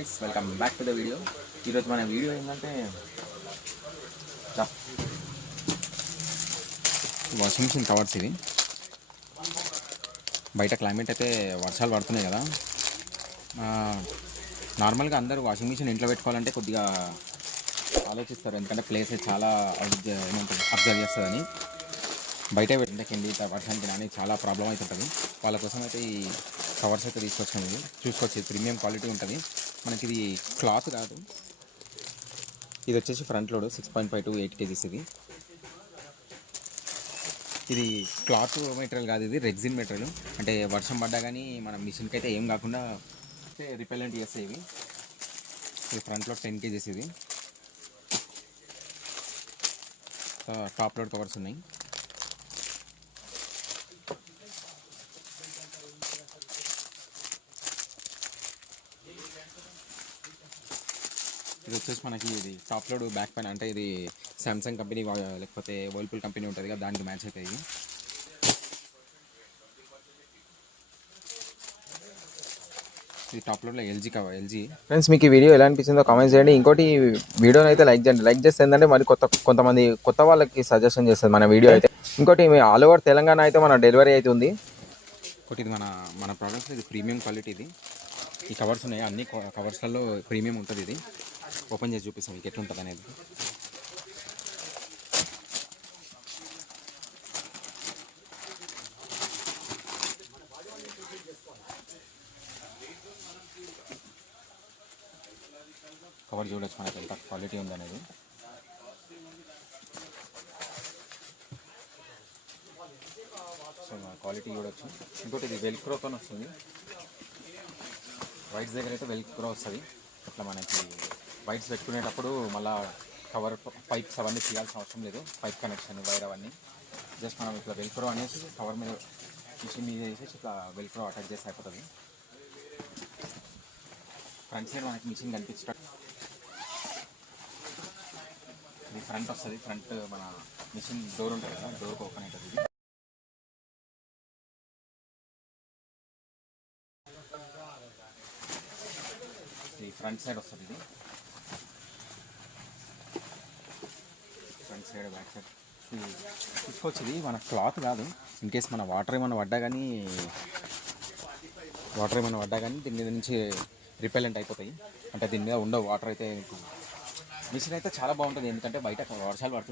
Welcome back to the video. ఈరోజు మన video ఏంటంటే వాషింగ్ మిషన్ కవర్స్. ఇవి బయట క్లైమేట్ అయితే వర్షాలు పడుతున్నాయి కదా. నార్మల్గా అందరూ వాషింగ్ మిషన్ ఇంట్లో పెట్టుకోవాలంటే కొద్దిగా ఆలోచిస్తారు, ఎందుకంటే ప్లేస్ చాలా అబ్జర్వ్ చేస్తుందని. బయట పెట్టింది వర్షానికి కానీ చాలా ప్రాబ్లం అవుతుంటుంది. వాళ్ళ కోసం అయితే ఈ కవర్స్ అయితే తీసుకొచ్చాను. చూసుకోవచ్చు, ప్రీమియం క్వాలిటీ ఉంటుంది. మనకి ఇది క్లాత్ కాదు, ఇది వచ్చేసి ఫ్రంట్ లోడ్ 6.5 to 8 kgs. ఇది క్లాత్ మెటీరియల్ కాదు, ఇది రెగ్జిన్ మెటీరియల్. అంటే వర్షం పడ్డా కానీ మన మిషన్కి అయితే ఏం కాకుండా రిపెలెంట్ చేస్తాయి ఇవి. ఇది ఫ్రంట్ లోడ్ 10 kgs. ఇది టాప్ లోడ్ కవర్స్ ఉన్నాయి. ఇది వచ్చేసి మనకి ఇది టాప్ లోడ్ బ్యాక్ పైన, అంటే ఇది సామ్సంగ్ కంపెనీ లేకపోతే వర్ల్పూల్ కంపెనీ ఉంటుంది కదా, దానికి మ్యాచ్ అవుతాయి. ఇది టాప్ లోడ్లో ఎల్జీ. ఫ్రెండ్స్, మీకు ఈ వీడియో ఎలా అనిపించిందో కామెంట్ చేయండి. ఇంకోటి వీడియోని అయితే లైక్ చేయండి. లైక్ చేస్తే ఏంటంటే మరి కొంతమంది కొత్త వాళ్ళకి సజెషన్ చేస్తుంది మన వీడియో అయితే. ఇంకోటి ఆల్ ఓవర్ తెలంగాణ అయితే మన డెలివరీ అయితే ఉంది. ఇంకోటి ఇది మన ప్రోడక్ట్స్, ఇది ప్రీమియం క్వాలిటీ. ఇది ఈ కవర్స్ ఉన్నాయి, అన్ని కవర్స్లలో ప్రీమియం ఉంటుంది. ఇది ఓపెన్ చేసి చూపిస్తాం మీకు ఎట్లుంటుంది అనేది. కవర్ చూడొచ్చు మనకి ఎంత క్వాలిటీ ఉందనేది. సో క్వాలిటీ చూడొచ్చు. ఇంకోటి ఇది వెల్క్రోతో వస్తుంది. వైట్స్ దగ్గర అయితే వెల్క్రో వస్తుంది. ఇట్లా మనకి వైట్స్ పెట్టుకునేటప్పుడు మళ్ళీ కవర్ పైప్స్ అవన్నీ తీయాల్సిన అవసరం లేదు. పైప్ కనెక్షన్, వైర్ అవన్నీ జస్ట్ మనం ఇట్లా వెల్క్రో అనేసి కవర్ మీద మిషన్ మీద వేసేసి ఇట్లా వెల్క్రో అటాచ్ చేసి అయిపోతుంది. ఫ్రంట్ సైడ్ మనకి మిషన్ కనిపించడం, ఇది ఫ్రంట్ వస్తుంది. ఫ్రంట్ మన మిషన్ డోర్ ఉంటుంది కదా, డోర్కి ఓపెన్ అవుతుంది. ఇది ఫ్రంట్ సైడ్ వస్తుంది. ఇది ఫ్రంట్ సైడ్, బ్యాక్ సైడ్ చూసుకోవచ్చు. ఇది మన క్లాత్ కాదు. ఇన్ కేస్ మన వాటర్ ఏమైనా పడ్డా కానీ దీని మీద నుంచి రిపెలెంట్ అయిపోతాయి. అంటే దీని మీద ఉండవు వాటర్ అయితే. మిషన్ అయితే చాలా బాగుంటుంది, ఎందుకంటే బయట వర్షాలు పడుతుంది.